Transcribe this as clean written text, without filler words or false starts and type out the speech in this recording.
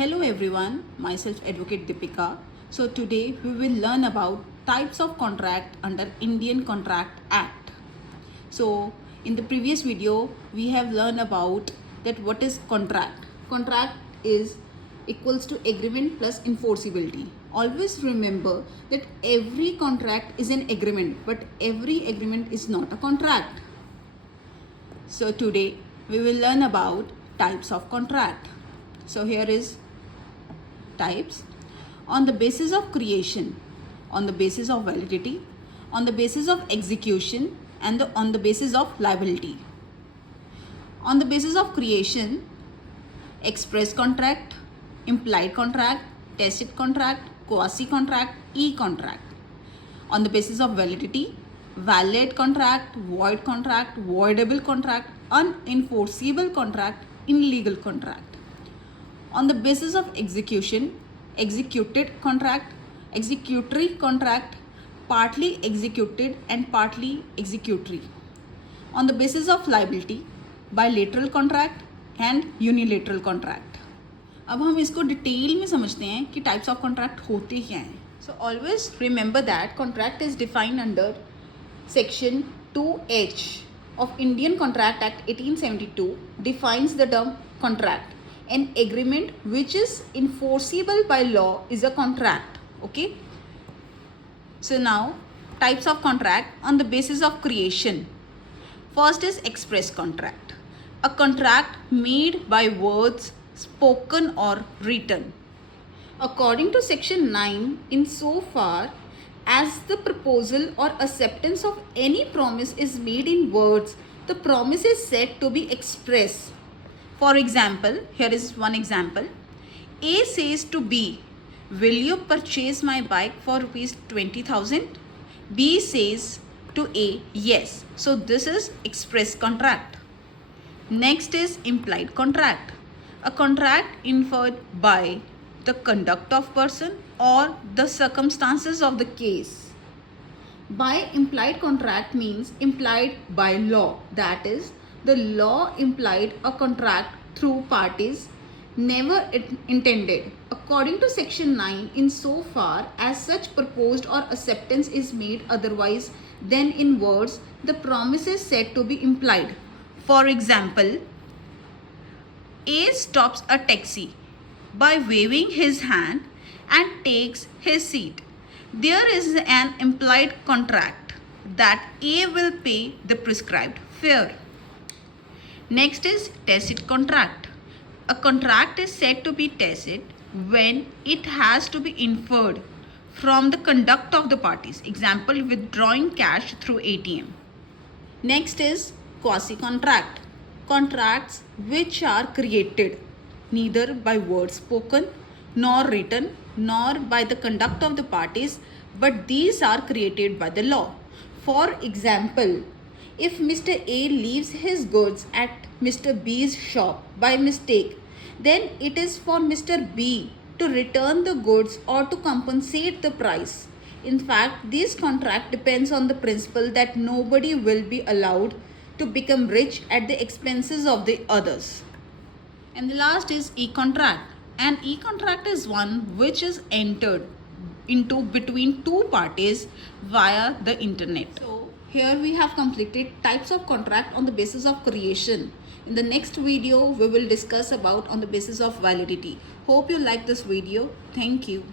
Hello everyone, myself Advocate Deepika. So today we will learn about types of contract under Indian Contract Act. So in the previous video we have learned about that what is contract. Contract is equals to agreement plus enforceability. Always remember that every contract is an agreement, but every agreement is not a contract. So today we will learn about types of contract. So here is types: on the basis of creation, on the basis of validity, on the basis of execution, and on the basis of liability. On the basis of creation: express contract, implied contract, tacit contract, quasi contract, e-contract. On the basis of validity: valid contract, voidable contract, unenforceable contract, illegal contract. On the basis of execution: executed contract, executory contract, partly executed and partly executory. On the basis of liability: bilateral contract and unilateral contract. अब हम इसको detail में समझते हैं कि types of contract होते क्या हैं. So always remember that contract is defined under section 2H of Indian Contract Act 1872 defines the term contract. An agreement which is enforceable by law is a contract. Okay. So now types of contract on the basis of creation. First is express contract. A contract made by words spoken or written. According to section 9, in so far as the proposal or acceptance of any promise is made in words, the promise is said to be express. For example, here is one example. A says to B, will you purchase my bike for rupees 20,000? B says to A, yes. So this is express contract. Next is implied contract. A contract inferred by the conduct of person or the circumstances of the case. By implied contract means implied by law. That is, the law implied a contract through parties never intended. According to section 9, in so far as such proposed or acceptance is made otherwise than in words, the promise is said to be implied. For example, A stops a taxi by waving his hand and takes his seat. There is an implied contract that A will pay the prescribed fare. Next is tacit contract. A contract is said to be tacit when it has to be inferred from the conduct of the parties. Example, withdrawing cash through ATM. Next is quasi contract. Contracts which are created neither by words spoken nor written nor by the conduct of the parties, but these are created by the law. For example, if Mr. A leaves his goods at Mr. B's shop by mistake, then it is for Mr. B to return the goods or to compensate the price. In fact, this contract depends on the principle that nobody will be allowed to become rich at the expenses of the others. And the last is e-contract. An e-contract is one which is entered into between two parties via the internet. So here we have completed types of contract on the basis of creation. In the next video, we will discuss about on the basis of validity. Hope you like this video. Thank you.